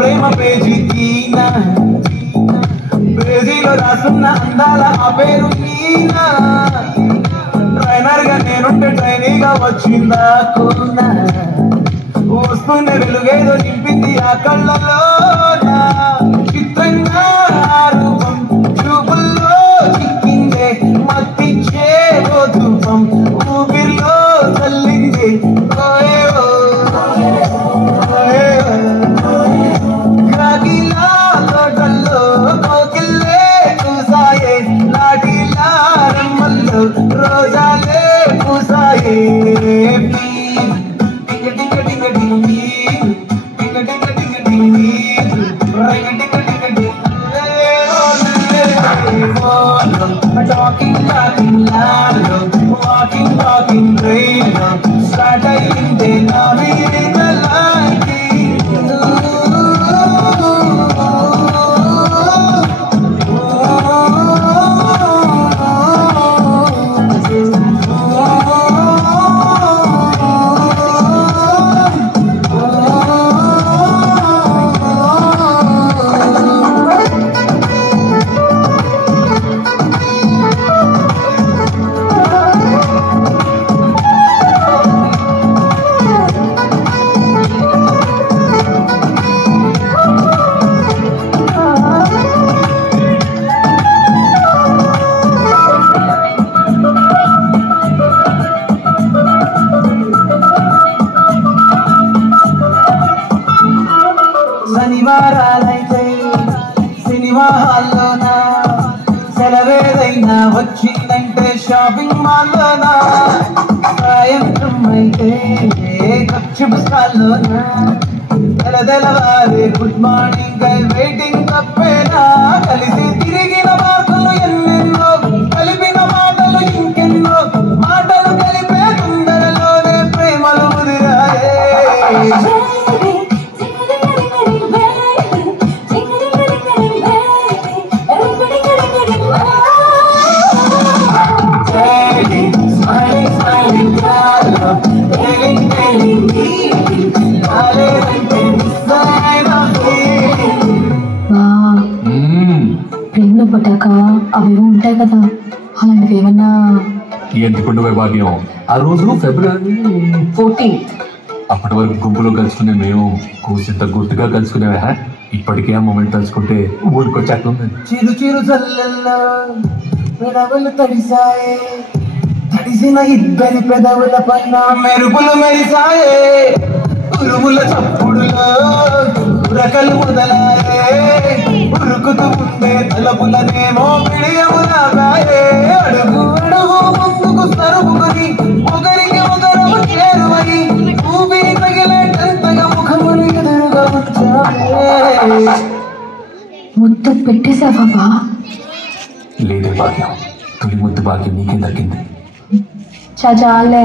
ప్రేమ page తీనా పేజీలో రాసున్న అందాల ఆ పేరు నీనా ట్రైనర్ గా నేనుంటే ట్రైనీగా వచ్చిందా కొన్నా వస్తూనే వెలుగేదో నింపింది ఆ కళ్ళలో చిత్రంగా రూపం చూపుల్లో చిక్కిందే మత్తిచ్చే ధూపం ఊపిరిలో చల్లింది రోజాలే పూసాయే talking loud, walking rain, start అయిందే నా మీద లాంటి శనివారాలైతే సినిమా హాల్లోనా సెలవేదైనా వచ్చిందంటే షాపింగ్ మాల్లోనా సాయంత్రం అయితే కక్ష పుస్తకాల్లోనా తెలవారే గుడ్ మార్నింగ్ వెయిటింగ్ తప్పేనా కలిసి తిరిగిన మార్పులు ఎన్నెన్నో కలిపిన మాటలు ఇంకెన్నో మాటలు కలిపే తొందరలోనే ప్రేమలు ముదిరాయే ప్రేమలో పడ్డాక అవి ఉంటాయి కదా అలాంటివి ఏమన్నా ఎందుకుంటే భాగ్యం ఆ రోజు ఫిబ్రవరి 14 అప్పటి వరకు గుంపులో కలుసుకునే మేము కూసింత గుర్తుగా కలుసుకునేవా ఇప్పటికే ఆ మూమెంట్ తలుచుకుంటే ఊరికొచ్చాకుంది చిరు చిరు చల్లల్లో పెదవులు తడిసాయే తడిసిన ఇద్దరి పెదవుల పైన మెరుపులు మెరిసాయే ఉరుముల చప్పుడులో ఉరకలు మొదలాయే ఉరుకుతూ ఉండే తలపులనేమో పిడియములాగాయే అడుగు అడుగు ముందుకు సరుపుకొని ఒకరికి ఒకరు చేరువని ఊపిరి తగిలేటంతగా ముఖములు ఎదురుగా వచ్చాయే ముద్దు పెట్టేసావా లేదే భాగ్యం తొలి ముద్దు భాగ్యం నీకే దక్కింది చాలే